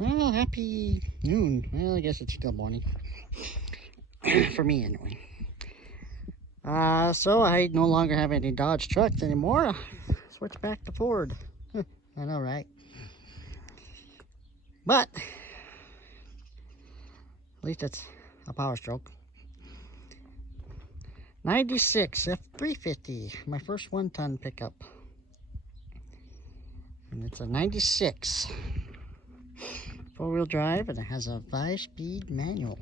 Well, happy noon. Well, I guess it's still morning. For me, anyway. So I no longer have any Dodge trucks anymore. Switch back to Ford. I know, right? But at least it's a Powerstroke. 96 F-350, my first 1-ton pickup. And it's a 96. 4-wheel drive, and it has a 5-speed manual.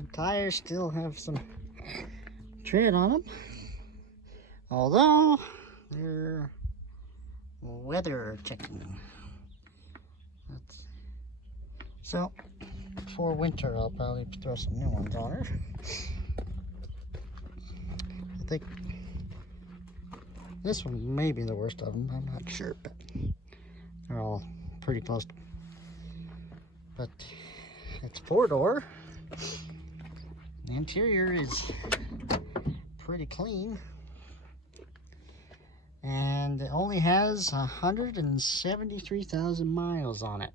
The tires still have some tread on them, although they're weather checking. So for winter, I'll probably throw some new ones on her. I think this one may be the worst of them. I'm not sure, but they're all pretty close. But it's 4-door. The interior is pretty clean, and it only has 173,000 miles on it.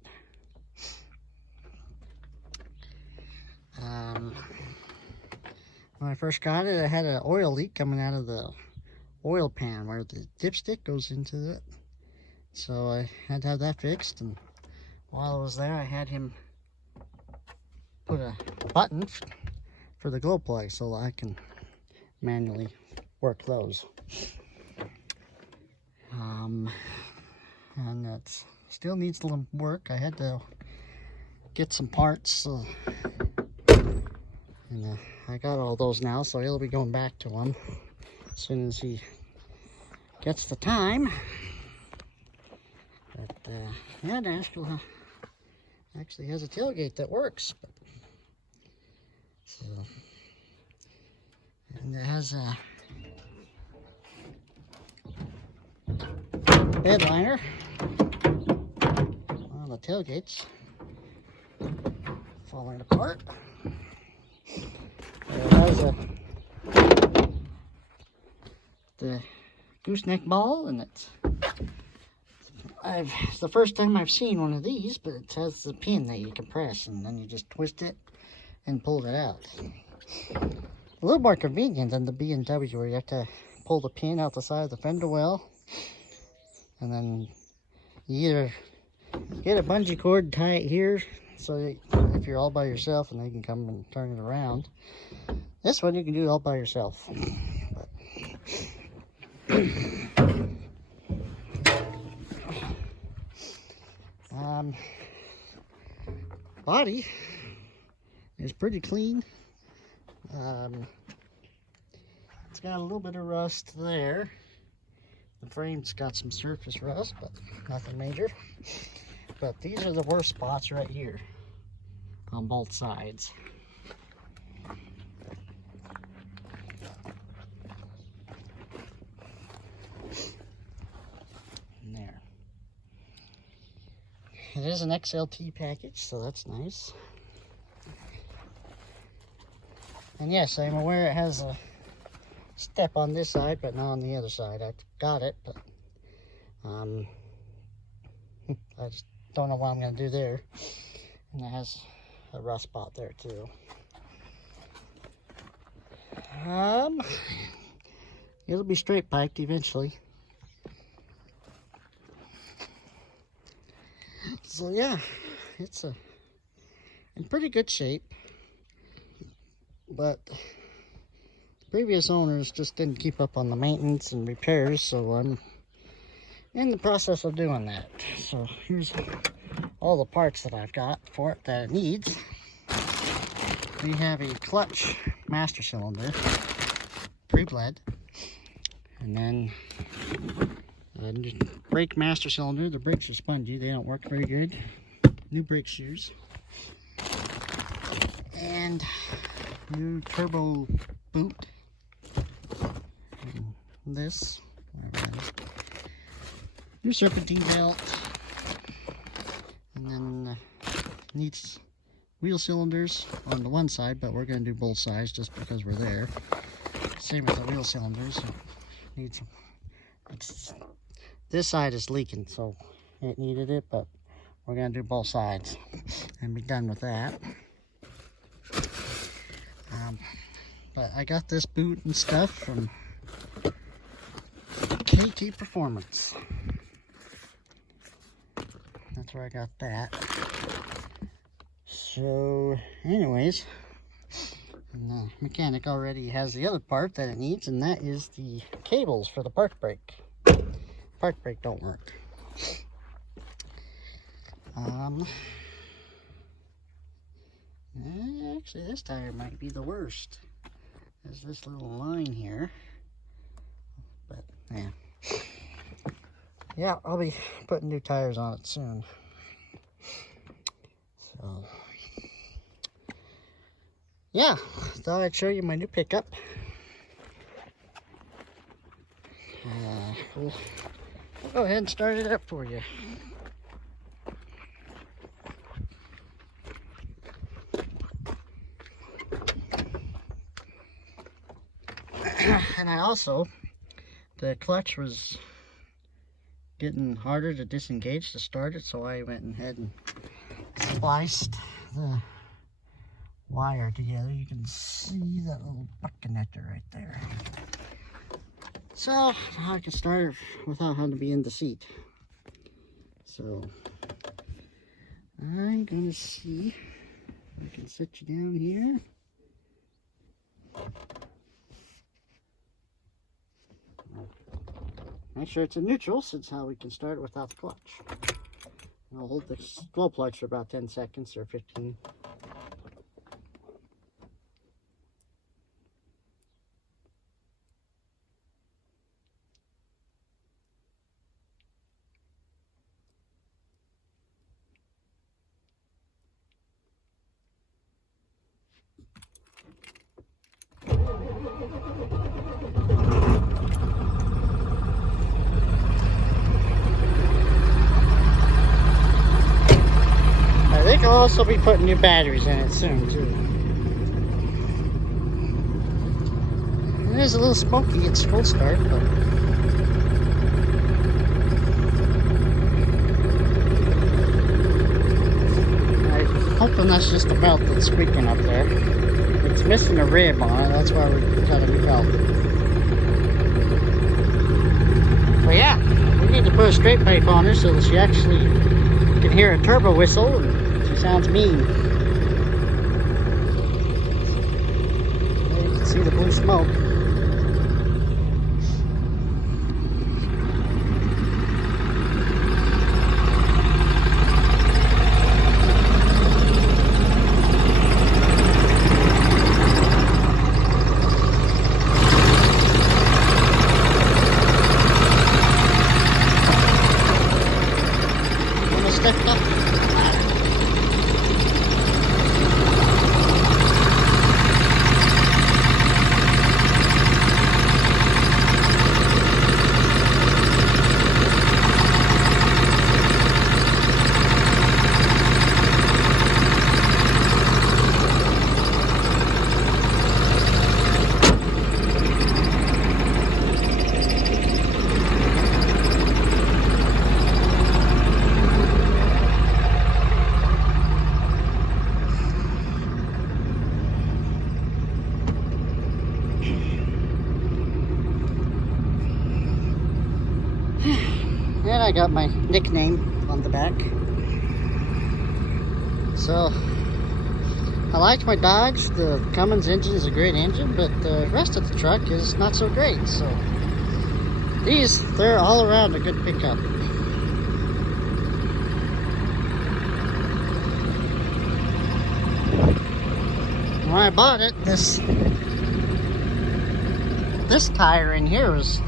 When I first got it, I had an oil leak coming out of the oil pan where the dipstick goes into it. So I had to have that fixed, and while I was there, I had him put a button for the glow plug so that I can manually work those. And that still needs a little work. I had to get some parts, and I got all those now, so he'll be going back to them as soon as he gets the time. But yeah, the Nashville actually has a tailgate that works. So, and it has a bed liner on the tailgates falling apart. It has the gooseneck ball, and it's the first time I've seen one of these, but it has the pin that you can press, and then you just twist it and pull it out. A little more convenient than the B&W, where you have to pull the pin out the side of the fender well, and then you either get a bungee cord and tie it here, so that if you're all by yourself, and they can come and turn it around. This one you can do all by yourself. Body is pretty clean. It's got a little bit of rust there. The frame's got some surface rust, but nothing major. But these are the worst spots right here on both sides. And there. It is an XLT package, so that's nice. And yes, I'm aware it has a step on this side, but not on the other side. I got it, but I just don't know what I'm going to do there. And it has a rust spot there too. It'll be straight piked eventually. So yeah, it's in pretty good shape, but the previous owners just didn't keep up on the maintenance and repairs, so I'm in the process of doing that. So here's all the parts that I've got for it that it needs. We have a clutch master cylinder, pre-bled, and then brake master cylinder. The brakes are spongy, they don't work very good. New brake shoes, and new turbo boot. And this, new serpentine belt, and then needs wheel cylinders on the one side, but we're going to do both sides just because we're there. Same with the wheel cylinders. Need some This side is leaking, so it needed it, but we're gonna do both sides and be done with that. But I got this boot and stuff from KT Performance. That's where I got that. So, anyways, the mechanic already has the other part that it needs, and that is the cables for the park brake. Park brake don't work. Actually, this tire might be the worst. There's this little line here, but yeah, I'll be putting new tires on it soon. So yeah, thought I'd show you my new pickup. We'll go ahead and start it up for you. And I also, the clutch was getting harder to disengage to start it, so I went ahead and spliced the wire together. You can see that little butt connector right there. So now I can start it without having to be in the seat. So I'm gonna see if I can sit you down here. Make sure it's in neutral, since how we can start it without the clutch. And I'll hold the glow plugs for about 10 seconds or 15. I'll also be putting new batteries in it soon too. It is a little smoky at full start, but I'm hoping that's just the belt that's squeaking up there. It's missing a rib on it, that's why we're got a new belt. But yeah, we need to put a straight pipe on her so that she actually can hear a turbo whistle. Sounds mean. There you can see the blue smoke. Almost stepped up. And I got my nickname on the back. So I liked my Dodge. The Cummins engine is a great engine, but the rest of the truck is not so great. So they're all around a good pickup. When I bought it, this tire in here was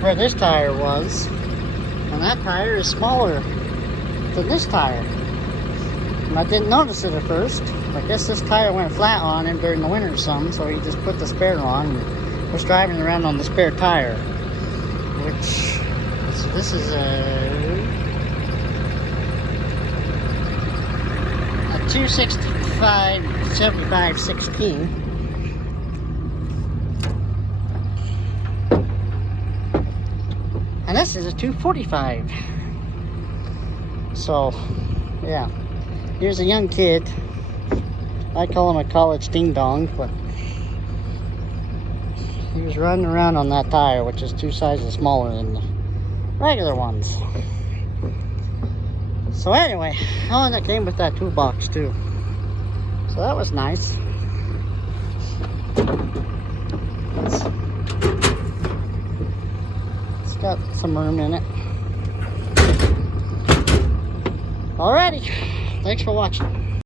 where this tire was, and that tire is smaller than this tire. And I didn't notice it at first. I guess this tire went flat on him during the winter or something, so he just put the spare on and was driving around on the spare tire. Which, so this is a 265/75/16. And this is a 245. So, yeah. Here's a young kid. I call him a college ding-dong, but he was running around on that tire, which is 2 sizes smaller than the regular ones. So anyway, oh, and it came with that toolbox too. So that was nice. It's got some room in it. Alrighty, thanks for watching.